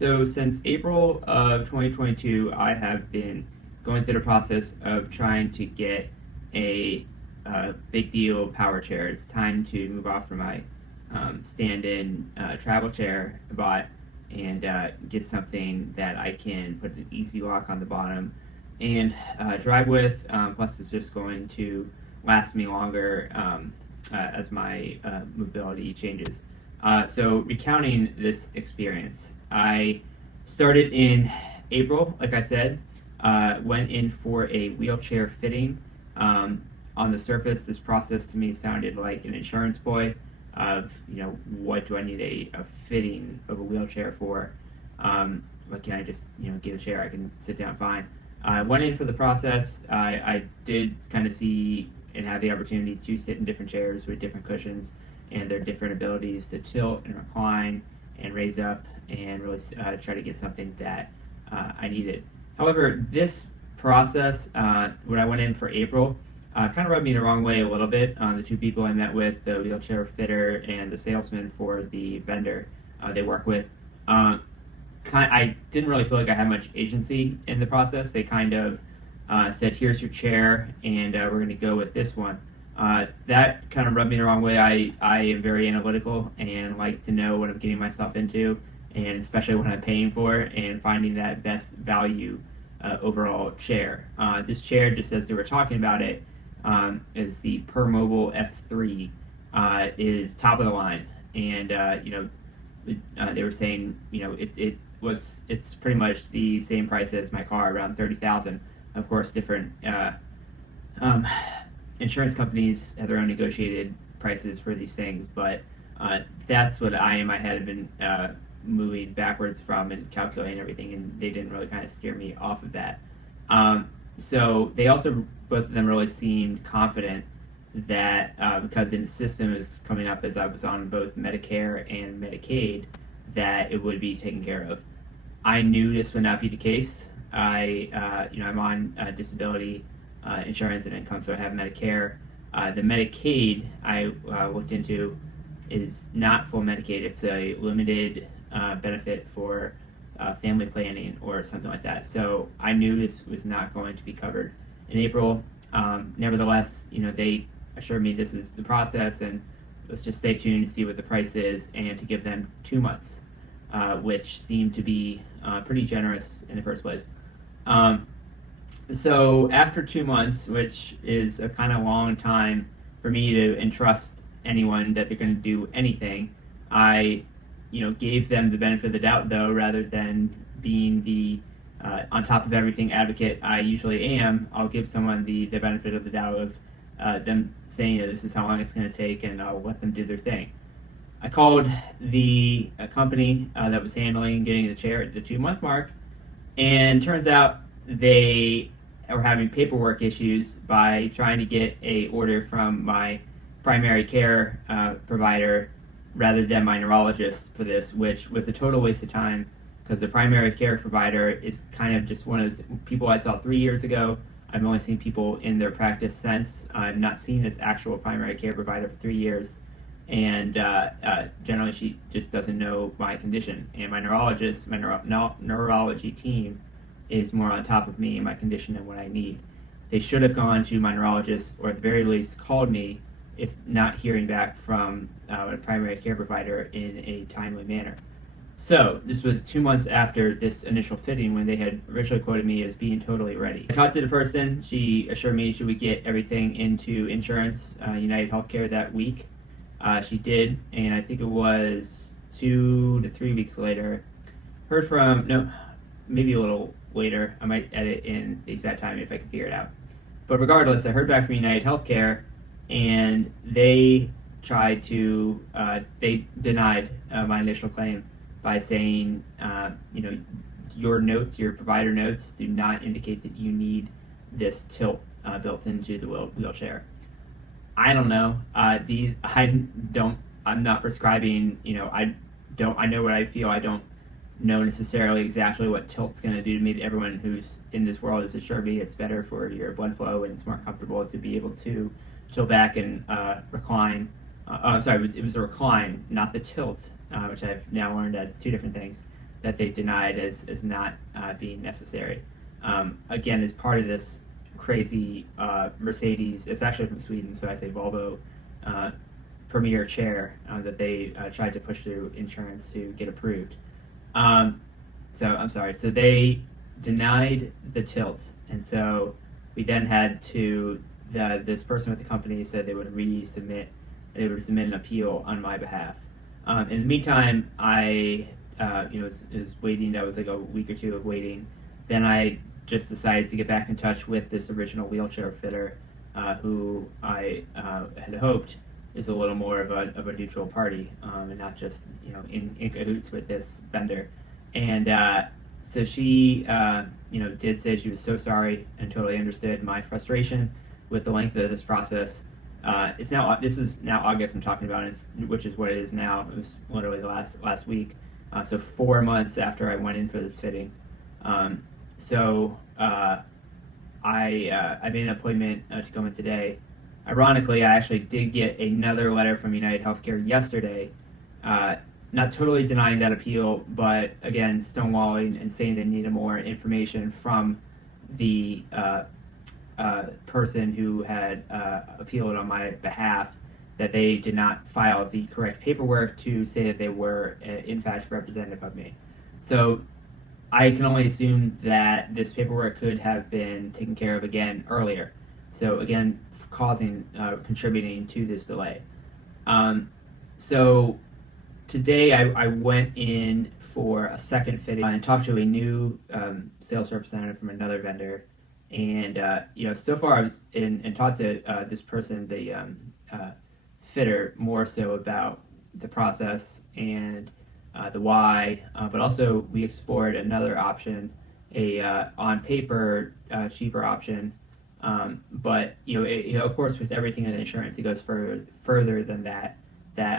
So since April of 2022, I have been going through the process of trying to get a, big deal power chair. It's time to move off from my stand-in travel chair I bought and get something that I can put an easy lock on the bottom and drive with. Plus, it's just going to last me longer as my mobility changes. So recounting this experience, I started in April, like I said, went in for a wheelchair fitting. On the surface, this process to me sounded like an insurance ploy of, what do I need a fitting of a wheelchair for? What can I just, get a chair? I can sit down fine. I went in for the process. I did kind of see and have the opportunity to sit in different chairs with different cushions and their different abilities to tilt and recline and raise up and really try to get something that I needed. However, this process, when I went in for April, kind of rubbed me the wrong way a little bit. The two people I met with, the wheelchair fitter and the salesman for the vendor they work with, I didn't really feel like I had much agency in the process. They kind of said, here's your chair, and we're going to go with this one. That kind of rubbed me the wrong way. I am very analytical and like to know what I'm getting myself into, and especially when I'm paying for it and finding that best value overall chair. This chair, just as they were talking about it, is the PerMobile F3, is top of the line. And, they were saying, it's pretty much the same price as my car, around $30,000. Of course, different insurance companies have their own negotiated prices for these things, but that's what I in my head have been moving backwards from and calculating everything, and they didn't really kind of steer me off of that. So they also, both of them really seemed confident that because the system is coming up as I was on both Medicare and Medicaid, that it would be taken care of. I knew this would not be the case. I'm on disability insurance and income, so I have Medicare. The Medicaid I looked into is not full Medicaid. It's a limited benefit for family planning or something like that. So I knew this was not going to be covered in April. Nevertheless, they assured me this is the process, and let's just stay tuned to see what the price is, and to give them 2 months, which seemed to be pretty generous in the first place. So after 2 months, which is a kind of long time for me to entrust anyone that they're going to do anything, I, gave them the benefit of the doubt, though, rather than being the on top of everything advocate I usually am. I'll give someone the benefit of the doubt of them saying that this is how long it's going to take, and I'll let them do their thing. I called the company that was handling getting the chair at the 2-month mark, and turns out they were having paperwork issues by trying to get a order from my primary care provider rather than my neurologist for this, which was a total waste of time, because the primary care provider is kind of just one of those people I saw 3 years ago. I've only seen people in their practice since. I've not seen this actual primary care provider for 3 years, and generally she just doesn't know my condition. And my neurologist, my neurology team, is more on top of me and my condition and what I need. They should have gone to my neurologist, or at the very least called me, if not hearing back from a primary care provider in a timely manner. So this was 2 months after this initial fitting, when they had originally quoted me as being totally ready. I talked to the person. She assured me she would get everything into insurance, United Healthcare, that week. She did, and I think it was 2 to 3 weeks later, heard from, no, maybe a little later. I might edit in the exact time if I can figure it out. But regardless, I heard back from United Healthcare, and they tried to, they denied my initial claim by saying, your notes, your provider notes, do not indicate that you need this tilt built into the wheelchair. I don't know. I'm not prescribing, I know what I feel. I don't know necessarily exactly what tilt's going to do to me. Everyone who's in this world has assured me it's better for your blood flow, and it's more comfortable to be able to tilt back and recline. I'm sorry, it was a recline, not the tilt, which I've now learned that's two different things. that they denied as not being necessary. Again, as part of this crazy Mercedes, it's actually from Sweden, so I say Volvo Premier chair that they tried to push through insurance to get approved. So I'm sorry. So they denied the tilt, and so we then had to this person with the company said they would resubmit. They would submit an appeal on my behalf. In the meantime, I was waiting. That was like a week or two of waiting. Then I just decided to get back in touch with this original wheelchair fitter, who I had hoped is a little more of a neutral party, and not just in cahoots with this vendor. And so she did say she was so sorry and totally understood my frustration with the length of this process. This is now August I'm talking about, which is what it is now. It was literally the last week. So 4 months after I went in for this fitting. So I made an appointment to come in today. Ironically, I actually did get another letter from United Healthcare yesterday, not totally denying that appeal, but again stonewalling and saying they needed more information from the person who had appealed on my behalf, that they did not file the correct paperwork to say that they were in fact representative of me. So I can only assume that this paperwork could have been taken care of again earlier. So again, contributing to this delay. So today I went in for a second fitting and talked to a new sales representative from another vendor. And so far I was and talked to this person, the fitter, more so about the process and the why, but also we explored another option, a on paper cheaper option, but of course with everything in insurance it goes further than that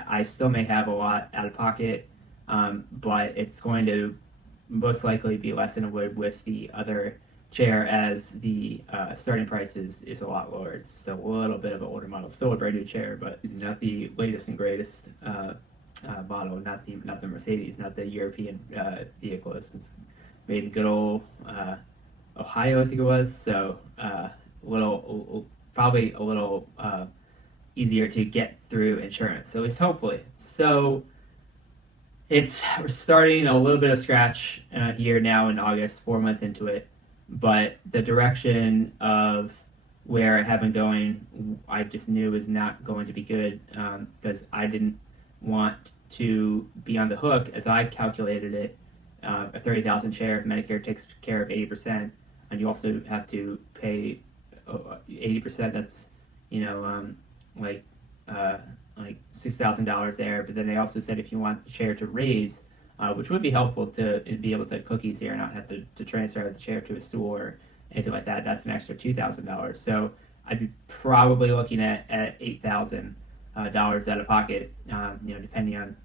I still may have a lot out of pocket, but it's going to most likely be less than it would with the other chair, as the starting price is a lot lower. It's still a little bit of an older model, still a brand new chair, but not the latest and greatest model, not the Mercedes, not the European vehicle. It's made in good old Ohio, I think it was. So probably a little easier to get through insurance. So it's hopefully so. We're starting a little bit of scratch here now in August, 4 months into it. But the direction of where I have been going, I just knew is not going to be good, because I didn't want to be on the hook, as I calculated it, a 30,000 share if Medicare takes care of 80%, and you also have to pay 80%. That's like $6,000 there. But then they also said if you want the chair to raise, which would be helpful to be able to cook easier and not have to transfer the chair to a stool or anything like that, that's an extra $2,000. So I'd be probably looking at $8,000 out of pocket, depending on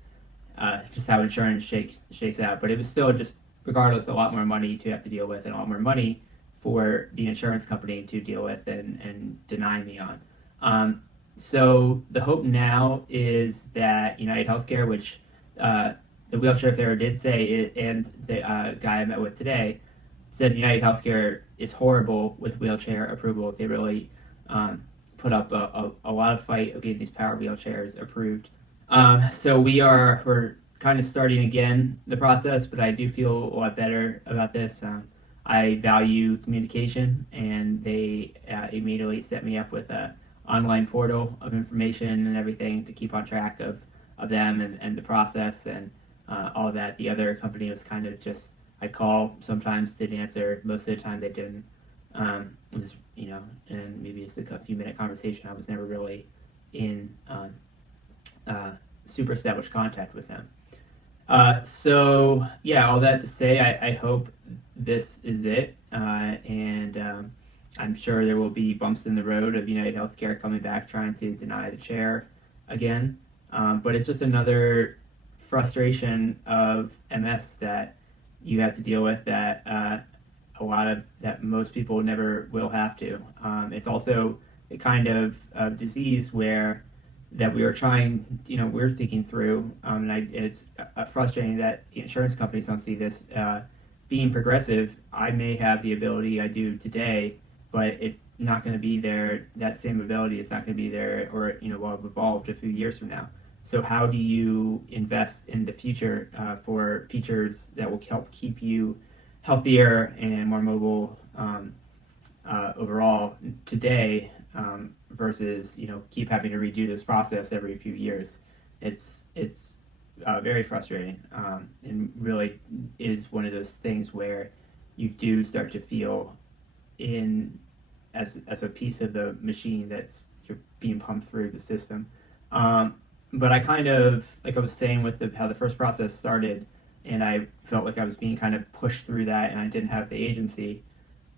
just how insurance shakes out. But it was still, just regardless, a lot more money to have to deal with, and a lot more money for the insurance company to deal with and deny me on. So the hope now is that United Healthcare, which the wheelchair fitter did say, and the guy I met with today said United Healthcare is horrible with wheelchair approval. They really put up a lot of fight of getting these power wheelchairs approved. So we're kind of starting again the process, but I do feel a lot better about this. I value communication, and they immediately set me up with a online portal of information and everything to keep on track of them and the process and all of that. The other company was kind of just, I'd call, sometimes didn't answer, most of the time they didn't. It was, and maybe it's like a few minute conversation. I was never really in super established contact with them. So yeah, all that to say, I hope this is it, and I'm sure there will be bumps in the road of United Healthcare coming back trying to deny the chair again, but it's just another frustration of MS that you have to deal with, that that most people never will have to. It's also a kind of disease where that we were trying, we're thinking through, it's frustrating that the insurance companies don't see this. Being progressive, I may have the ability I do today, but it's not going to be there. That same ability is not going to be there, or will have evolved a few years from now. So how do you invest in the future for features that will help keep you healthier and more mobile overall today, versus keep having to redo this process every few years? It's very frustrating, and really is one of those things where you do start to feel in as a piece of the machine that's you're being pumped through the system. But I kind of, like I was saying with how the first process started, and I felt like I was being kind of pushed through that, and I didn't have the agency.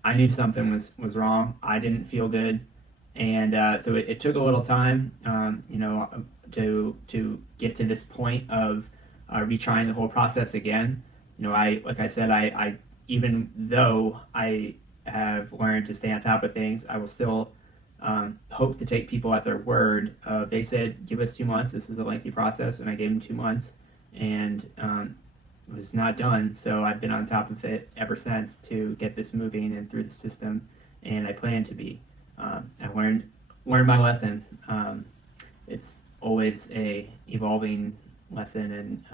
I knew something was wrong. I didn't feel good, and so it took a little time, to get to this point of retrying the whole process again. Like I said, I even though I have learned to stay on top of things, I will still hope to take people at their word. They said, give us 2 months. This is a lengthy process, and I gave them 2 months, and it was not done. So I've been on top of it ever since to get this moving and through the system, and I plan to be. I learned my lesson. It's always a evolving lesson, and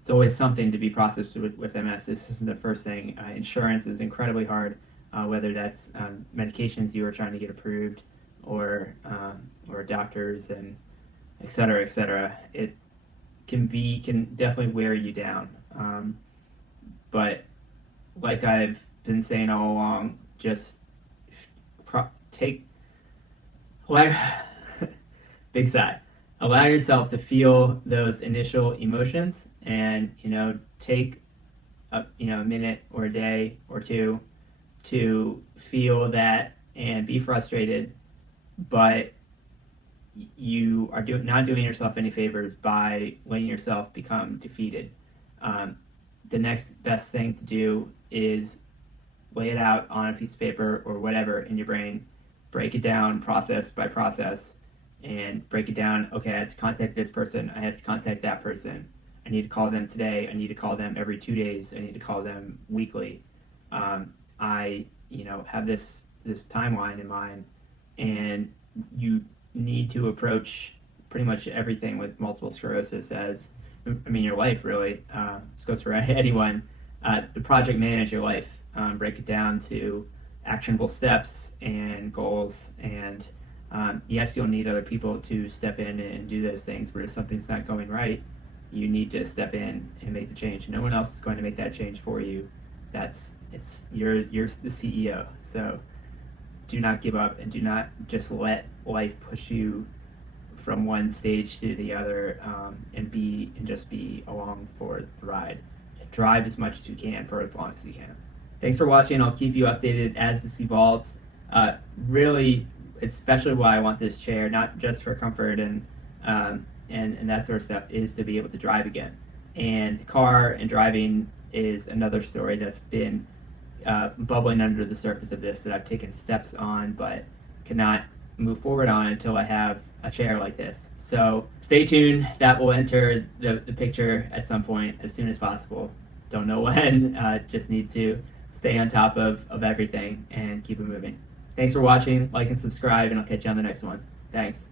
it's always something to be processed with MS. This isn't the first thing. Insurance is incredibly hard, whether that's medications you are trying to get approved, or doctors, and et cetera, et cetera. It can definitely wear you down. But like I've been saying all along, just big sigh. Allow yourself to feel those initial emotions, and take a minute or a day or two to feel that and be frustrated, but you are not doing yourself any favors by letting yourself become defeated. The next best thing to do is lay it out on a piece of paper or whatever in your brain, break it down process by process, and break it down. Okay, I have to contact this person, I have to contact that person, I need to call them today, I need to call them every 2 days, I need to call them weekly. I have this timeline in mind, and you need to approach pretty much everything with multiple sclerosis as, your life really. This goes for anyone. The project manage your life, break it down to actionable steps and goals, and yes, you'll need other people to step in and do those things, but if something's not going right, you need to step in and make the change. No one else is going to make that change for you. You're the CEO. So do not give up, and do not just let life push you from one stage to the other, and just be along for the ride. Drive as much as you can for as long as you can. Thanks for watching. I'll keep you updated as this evolves. Really, especially why I want this chair, not just for comfort and that sort of stuff, is to be able to drive again. And the car and driving is another story that's been bubbling under the surface of this, that I've taken steps on but cannot move forward on until I have a chair like this. So stay tuned. That will enter the picture at some point, as soon as possible. Don't know when. Just need to stay on top of everything and keep it moving. Thanks for watching. Like and subscribe, and I'll catch you on the next one. Thanks.